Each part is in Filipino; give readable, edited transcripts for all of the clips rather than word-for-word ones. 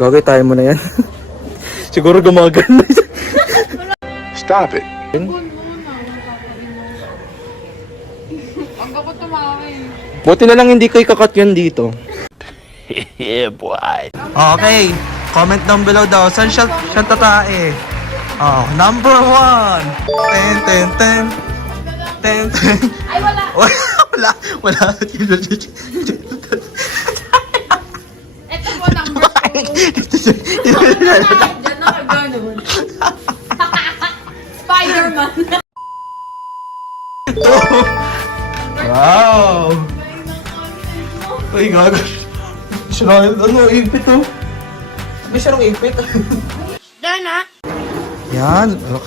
Gagawin tayo mo na yan. Siguro gumagana. Stop it. Ang gabot tumaki. Buti na lang hindi ko ikakat yan dito. Yeah, boy. Okay, comment down below daw. Saan siya tatae? Oh, number 1. Ten. Ay, wala. Wala. Ito po, number 2. Diyan na ka ganun. Spider-Man. Wow! Uy, gago. Siya ano, ipit oh. Sabi siya nung ipit. Dana. Yan, relax.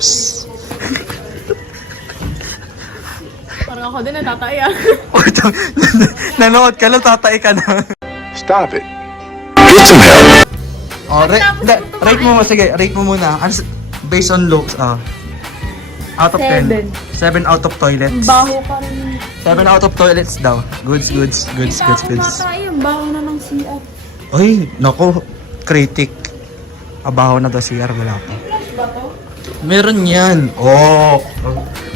Parang ako din natataya. Nanood ka lang, tatay ka na. Stop it. Oh, rate mo mo, sige, rate mo muna. Based on looks, out of 10. 7 out of toilets. Baho pa rin. 7 out of toilets daw. Goods. Tayo, baho na ng CR. Ay, nako, critic. Abaho na daw CR, wala pa. Flash ba to? Meron yan. Oh.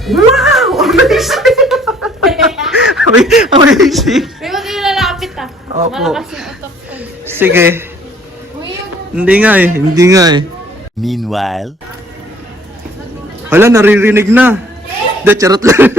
Wow! Amazing! Amazing! May mag ilalapit ah. Opo. Malakas yung utok ko. Sige. Uy, Hindi nga eh. Meanwhile. Wala, naririnig na. Charot lang.